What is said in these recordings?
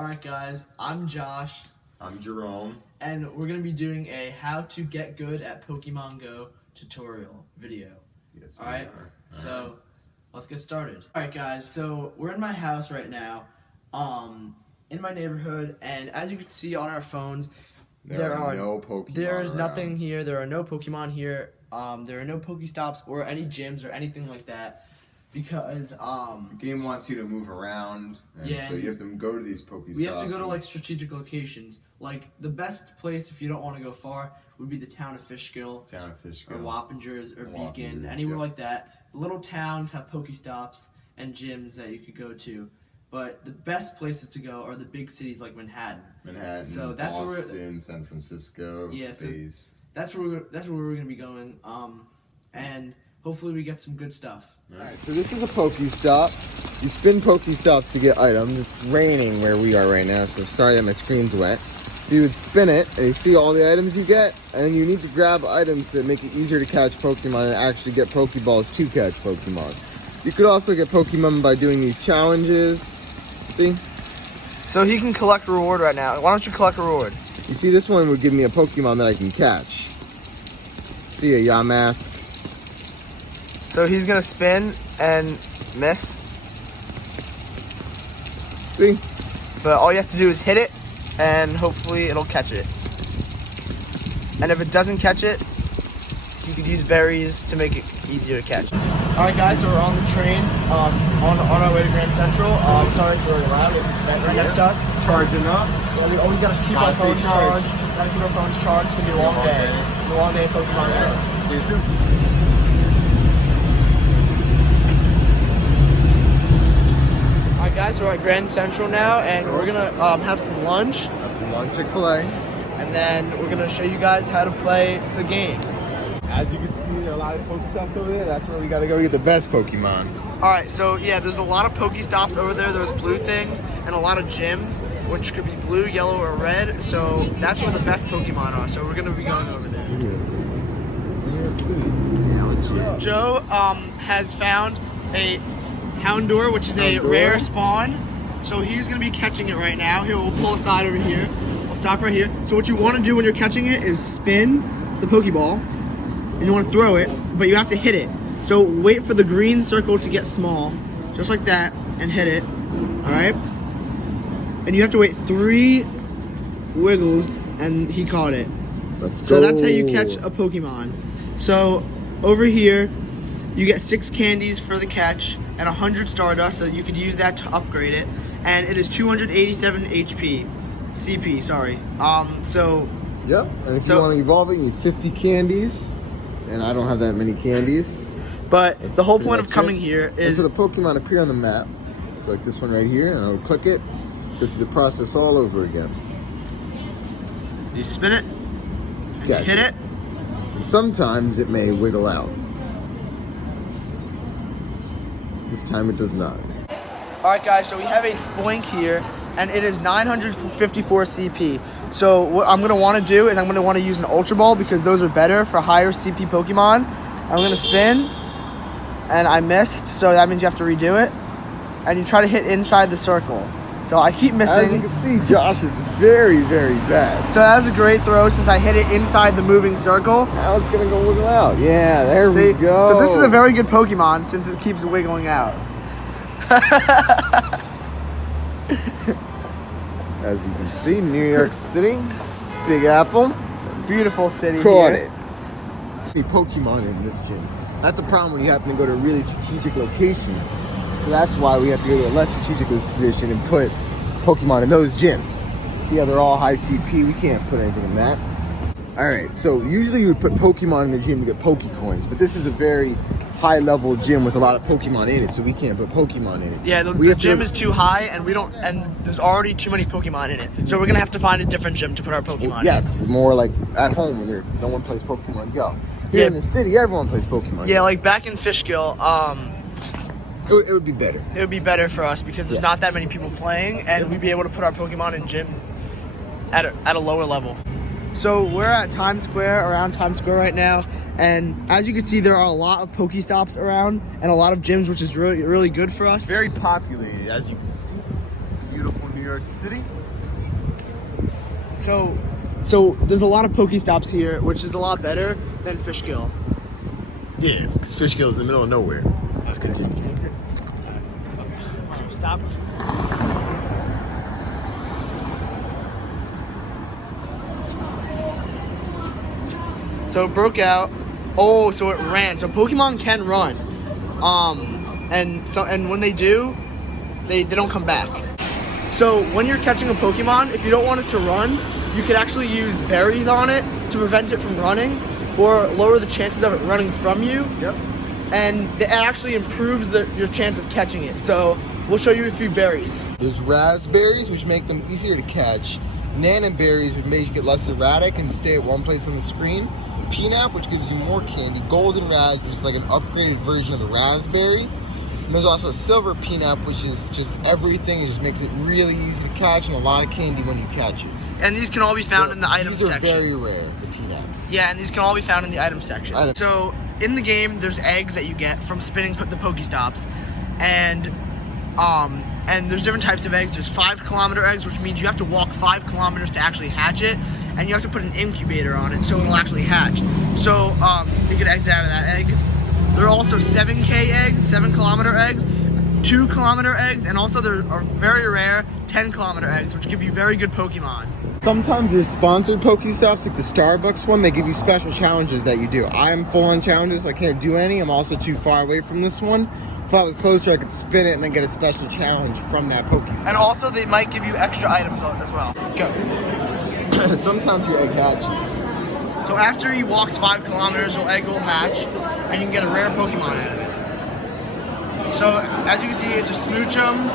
Alright guys, I'm Josh. I'm Jerome. And we're going to be doing a how to get good at Pokemon Go tutorial video. Yes, Alright, so let's get started. Alright guys, so we're in my house right now, in my neighborhood, and as you can see on our phones, there are no Pokemon There's around. nothing here, there are no Pokemon here, there are no Pokestops or any gyms or anything like that. Because the game wants you to move around, and yeah, so you have to go to these Pokestops. We have to go to like strategic locations. Like the best place if you don't want to go far would be the town of Fishkill, or Wappingers, or Beacon, anywhere like that. Little towns have Pokestops and gyms that you could go to, but the best places to go are the big cities like Manhattan. So that's Boston, San Francisco. Yeah, so that's where we're gonna be going. And hopefully we get some good stuff. Alright, so this is a Pokestop. You spin Pokestops to get items. It's raining where we are right now, so sorry that my screen's wet. So you would spin it, and you see all the items you get, and then you need to grab items to make it easier to catch Pokemon and actually get Pokeballs to catch Pokemon. You could also get Pokemon by doing these challenges. See? So he can collect reward right now. Why don't you collect a reward? You see, this one would give me a Pokemon that I can catch. See a Yamask. So he's gonna spin and miss. See? But all you have to do is hit it, and hopefully it'll catch it. And if it doesn't catch it, you could use berries to make it easier to catch. Alright guys, so we're on the train, on our way to Grand Central. Sorry it's really loud, we have this event right next to us. Charging up. Yeah, we always gotta keep our phones charged. Gotta keep our phones charged. It's gonna be a long day. A long day of Pokemon Go. See you soon. Alright guys, so we're at Grand Central now, and we're gonna have some lunch. Have some lunch, Chick-fil-A. And then we're gonna show you guys how to play the game. As you can see, there are a lot of Pokestops over there. That's where we gotta go get the best Pokemon. Alright, so yeah, there's a lot of Pokestops over there, those blue things, and a lot of gyms, which could be blue, yellow, or red. So that's where the best Pokemon are. So we're gonna be going over there. Joe has found a Houndour, which is a rare spawn. So he's gonna be catching it right now. Here, we'll pull aside over here. We'll stop right here. So what you wanna do when you're catching it is spin the Pokeball, and you wanna throw it, but you have to hit it. So wait for the green circle to get small, just like that, and hit it, all right? And you have to wait 3 wiggles, and he caught it. Let's go. So that's how you catch a Pokemon. So over here, you get 6 candies for the catch and 100 Stardust, so you could use that to upgrade it. And it is 287 CP, sorry. Yep, and if you want to evolve it, you need 50 candies. And I don't have that many candies. But the whole point of coming here is... And so the Pokemon appear on the map. So like this one right here, and I would click it. Go through the process all over again. You spin it, Gotcha. hit it. And sometimes it may wiggle out. This time it does not. Alright guys, so we have a Spoink here, and it is 954 CP. So what I'm going to want to do is I'm going to want to use an Ultra Ball, because those are better for higher CP Pokemon. I'm going to spin, and I missed, so that means you have to redo it. And you try to hit inside the circle. So I keep missing. As you can see, Josh is very, very bad. So that was a great throw since I hit it inside the moving circle. Now it's going to go wiggle out. Yeah, there See? we go. So this is a very good Pokemon since it keeps wiggling out. As you can see, New York City, Big Apple. Beautiful city. Caught here. it. Any Pokemon in this gym. That's a problem when you happen to go to really strategic locations. So that's why we have to go to a less strategic position and put Pokemon in those gyms. See how they're all high CP? We can't put anything in that. Alright, so usually you would put Pokemon in the gym to get Pokecoins, but this is a very high level gym with a lot of Pokemon in it, so we can't put Pokemon in it. Yeah, the gym is too high, and there's already too many Pokemon in it. So we're gonna have to find a different gym to put our Pokemon in. Yes, more like at home when no one plays Pokemon Go. Here in the city, everyone plays Pokemon Go. Yeah, like back in Fishkill, it would be better. It would be better for us because there's not that many people playing, and we'd be able to put our Pokemon in gyms at a lower level. So we're at Times Square, around Times Square right now, and as you can see, there are a lot of Pokestops around and a lot of gyms, which is really, really good for us. Very populated, as you can see. Beautiful New York York City. So there's a lot of Pokestops here, which is a lot better than Fishkill. Yeah, because Fishkill's in the middle of nowhere. Let's continue. Stop. So it broke out. Oh, so it ran. So Pokemon can run. And when they do, they don't come back. So when you're catching a Pokemon, if you don't want it to run, you could actually use berries on it to prevent it from running or lower the chances of it running from you. Yep. And it actually improves your chance of catching it. So we'll show you a few berries. There's raspberries, which make them easier to catch. Nanberries, which make it less erratic and stay at one place on the screen. Peanut, which gives you more candy. Goldenrod, which is like an upgraded version of the raspberry. And there's also Silver Peanut, which is just everything. It just makes it really easy to catch and a lot of candy when you catch it. And these can all be found in the item section. These are very rare, the peanuts. Yeah, and these can all be found in the item section. So in the game, there's eggs that you get from spinning the Pokestops, and there's different types of eggs. There's 5 kilometer eggs, which means you have to walk 5 kilometers to actually hatch it, and you have to put an incubator on it so it'll actually hatch. So you get eggs out of that egg. There are also 7K eggs, 7 kilometer eggs, 2 kilometer eggs, and also there are very rare 10 kilometer eggs, which give you very good Pokemon. Sometimes there's sponsored Pokestops, like the Starbucks one. They give you special challenges that you do. I am full on challenges, so I can't do any. I'm also too far away from this one. If I was closer, I could spin it and then get a special challenge from that Pokestop. And also, they might give you extra items on it as well. Go. Sometimes your egg hatches. So after he walks 5 kilometers, your egg will hatch, and you can get a rare Pokemon out of it. So as you can see, it's a Smoochum.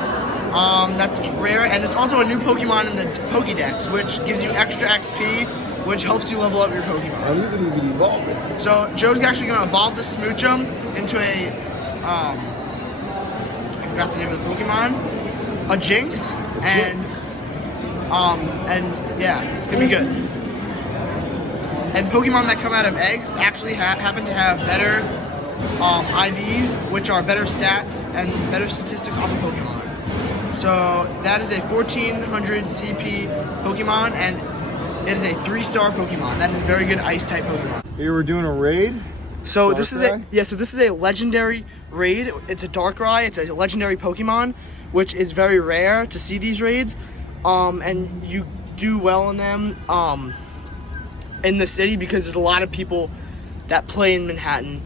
That's rare, and it's also a new Pokemon in the Pokédex, which gives you extra XP, which helps you level up your Pokemon. And you can even evolve it. So Joe's actually going to evolve this Smoochum into a, I forgot the name of the Pokemon, a Jinx, and yeah, it's going to be good. And Pokemon that come out of eggs actually happen to have better IVs, which are better stats and better statistics on the Pokemon. So that is a 1400 CP Pokemon, and it is a 3-star Pokemon. That is a very good Ice-type Pokemon. Here we're doing a raid. So this is a legendary raid. It's a Darkrai. It's a legendary Pokemon, which is very rare to see these raids. And you do well in them in the city because there's a lot of people that play in Manhattan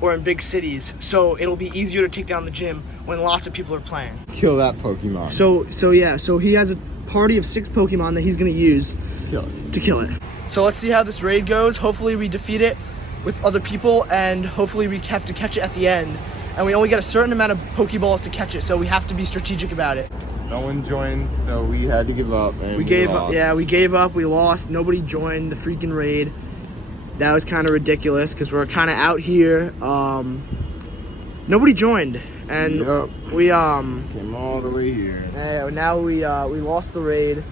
or in big cities. So it'll be easier to take down the gym when lots of people are playing. Kill that Pokemon. So he has a party of 6 Pokemon that he's gonna use to kill it. So let's see how this raid goes. Hopefully we defeat it with other people, and hopefully we have to catch it at the end. And we only get a certain amount of Pokeballs to catch it, so we have to be strategic about it. No one joined, so we had to give up. And we gave up. Yeah, we gave up. We lost. Nobody joined the freaking raid. That was kind of ridiculous because we're kind of out here. Nobody joined, and we came all the way here. Now we lost the raid.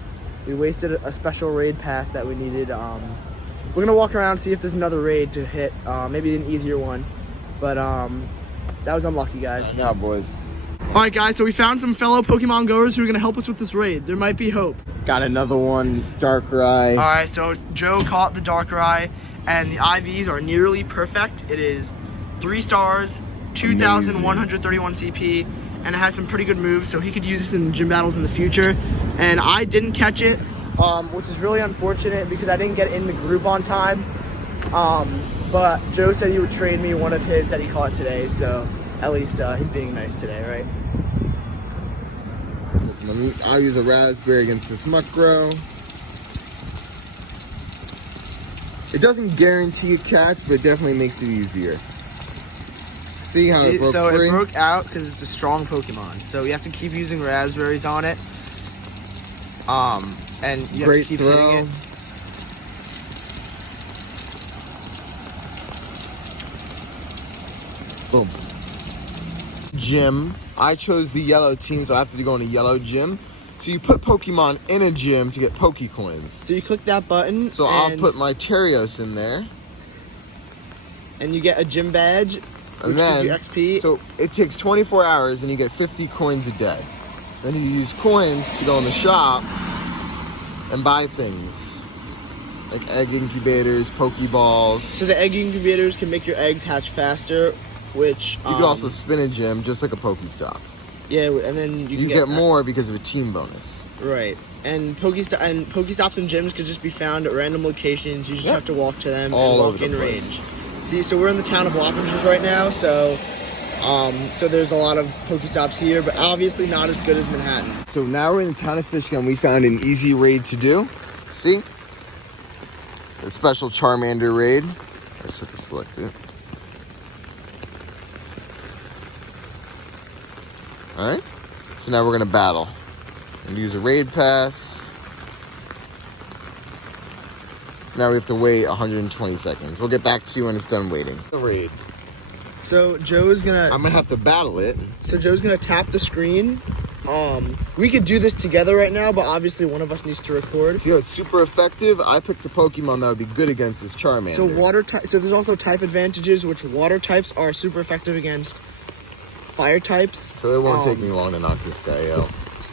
We wasted a special raid pass that we needed. We're gonna walk around, see if there's another raid to hit. Maybe an easier one, but that was unlucky, guys. Yeah, boys. All right, guys. So we found some fellow Pokemon goers who are gonna help us with this raid. There might be hope. Got another one, Darkrai. All right. So Joe caught the Darkrai, and the IVs are nearly perfect. It is 3 stars, 2,131 CP, and it has some pretty good moves, so he could use this in gym battles in the future. And I didn't catch it, which is really unfortunate because I didn't get in the group on time. But Joe said he would trade me one of his that he caught today, so at least he's being nice today, right? I'll use a raspberry against this Muckrow. It doesn't guarantee a catch, but it definitely makes it easier. See how it broke free? It broke out because it's a strong Pokemon. So you have to keep using raspberries on it. And you have to keep hitting it. Boom. Gym. I chose the yellow team, so I have to go in a yellow gym. So you put Pokemon in a gym to get Pokecoins. So you click that button. So I'll put my Terios in there. And you get a gym badge. And then, gives you XP. So it takes 24 hours and you get 50 coins a day. Then you use coins to go in the shop and buy things. Like egg incubators, Pokeballs. So the egg incubators can make your eggs hatch faster, which... You could also spin a gym just like a Pokestop. Yeah, and then you can get more because of a team bonus. Right. And Pokestops and gyms could just be found at random locations. You just have to walk to them all and walk over in the place. range. See, so we're in the town of Wappingers right now, so there's a lot of Pokestops here, but obviously not as good as Manhattan. So now we're in the town of Fishtown. We found an easy raid to do. See? A special Charmander raid. I just have to select it. Alright. So now we're gonna battle. And use a raid pass. Now we have to wait 120 seconds. We'll get back to you when it's done waiting. The raid. So Joe's gonna... I'm gonna have to battle it. So Joe's gonna tap the screen. We could do this together right now, but obviously one of us needs to record. See how it's super effective? I picked a Pokemon that would be good against this Charmander. So there's also type advantages, which water types are super effective against fire types. So it won't take me long to knock this guy out.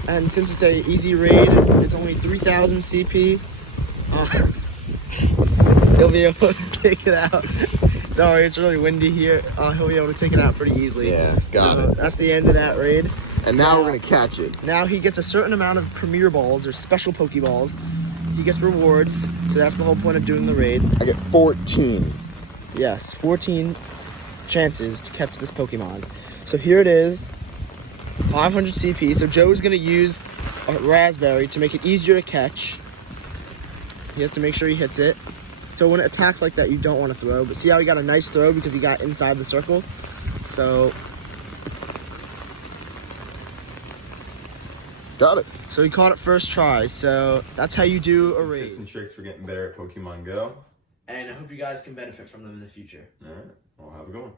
And since it's a easy raid, it's only 3,000 CP. He'll be able to take it out. Sorry, it's really windy here. He'll be able to take it out pretty easily. Yeah, got it. That's the end of that raid. And now we're gonna catch it. Now he gets a certain amount of Premier Balls or special Pokeballs. He gets rewards, so that's the whole point of doing the raid. I get 14. Yes, 14 chances to catch this Pokemon. So here it is, 500 CP. So Joe's gonna use a Raspberry to make it easier to catch. He has to make sure he hits it. So when it attacks like that, you don't want to throw. But see how he got a nice throw because he got inside the circle? So... Got it. So he caught it first try. So that's how you do a raid. Tips and tricks for getting better at Pokemon Go. And I hope you guys can benefit from them in the future. All right. Well, have a good one.